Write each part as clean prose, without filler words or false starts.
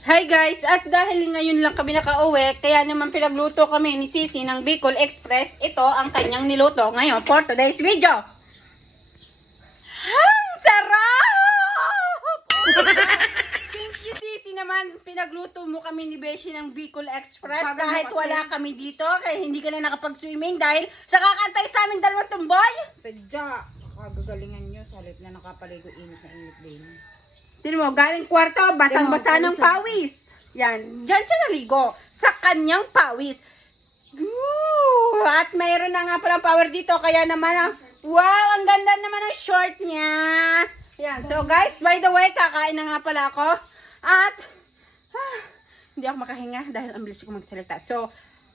Hi guys, at dahil ngayon lang kami nakauwi, kaya naman pinagluto kami ni Sisi ng Bicol Express. Ito ang kanyang niluto ngayon for today's video. Ang sarap! Thank you Sisi naman, pinagluto mo kami ni Beshi ng Bicol Express kahit wala kami dito, kaya hindi ka na nakapag-swimming dahil sa kakantay sa aming dalawang tumboy. Sadya, kagagalingan nyo sa halip na nakapaligo init na init din. Tinan mo, galing kwarto, basang-basa ng pawis. Yan, dyan siya naligo. Sa kanyang pawis. Ooh, at mayroon na nga palang power dito, kaya naman, wow, ang ganda naman ng short niya. Yan, so guys, by the way, kakain na nga pala ako. At, hindi ako makahinga dahil ang bilis ko magsalita. So,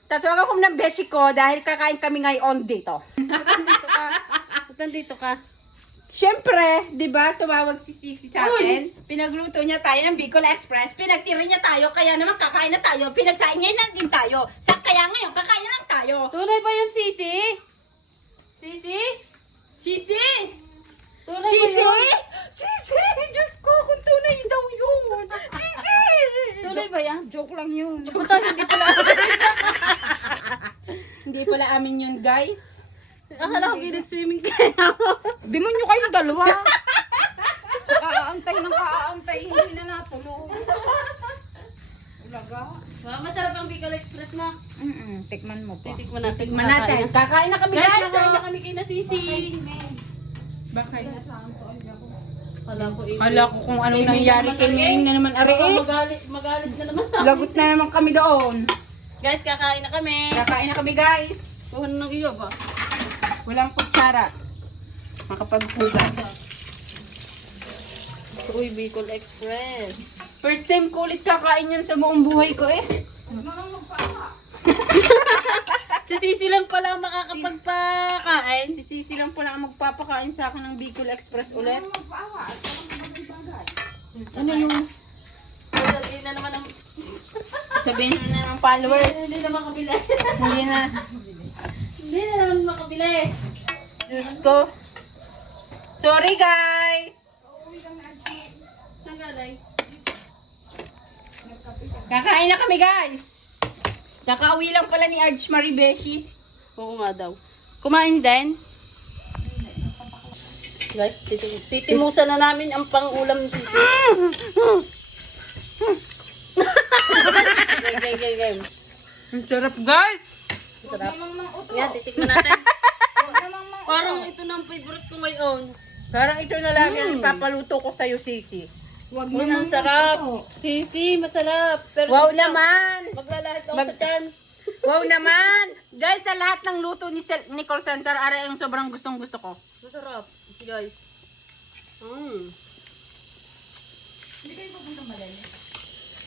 tatawagan ko ng beshi ko dahil kakain kami ngayon dito. Nandito ka. Siyempre, di ba, tumawag si Sisi sa atin. Pinagluto niya tayo ng Bicol Express. Pinagtira niya tayo, kaya naman kakain na tayo. Pinagsain niya na din tayo. Kaya ngayon, kakain na lang tayo. Tunay ba yun, Sisi? Sisi? Sisi! Tunay Sisi! ba yun? Sisi! Diyos ko, kung tunay daw yun. Sisi! Tunay ba yan? Joke lang yun. Hindi pala. Hindi pala amin yun, guys. Akala ko nag-swimming kaya. Demonyo kayong dalawa. Kaantay ng kaantay, hindi na natulog. Ulaga. Masarap ang Bicol Express mo. Tikman mo pa. Titikman natin. Tikman natin. Kakain na kami, Guys, guys. nakain na kami kay na Sisi. Bakit? Kala ko kung anong nangyari kay Ming na naman ari. Magalit na naman. Lagot na naman kami doon. Guys, kakain na kami. Kakain na kami, guys. Kuhan ng iyo ba? Walang kutsara. Makapaghugas. Uy, Bicol Express. First time ko ulit kakain yan sa buong buhay ko eh. Si Sisi lang pala ang makakapagpakain. Si Sisi lang pala ang magpapakain sa akin ng Bicol Express ulit. Ano yung Sabihin na naman ang... sabihin na ng followers? Hindi na makabili. Hindi na. Hindi na naman makabili. Diyos ko. Sorry guys. Nagalay. Kakain na kami guys. Kakauwi lang pala ni Arch Marie Beshi. Oo nga daw. Kumain din. Guys, titimusan na namin ang pang-ulam ni Sisi. Game. Ang sarap guys. Sarap. Yan, titikman natin. Parang ito na ang favorite ko ngayon. Parang ito na lagi ang ipapaluto ko sa'yo, Sisi. Huwag mo nang sarap. Sisi, masarap. Pero Wow naman! maglalahit ako sa tiyan. Wow naman! Guys, sa lahat ng luto ni Nicole Center, are yung sobrang gustong gusto ko. Masarap, guys. Hindi kayo pupunta malali.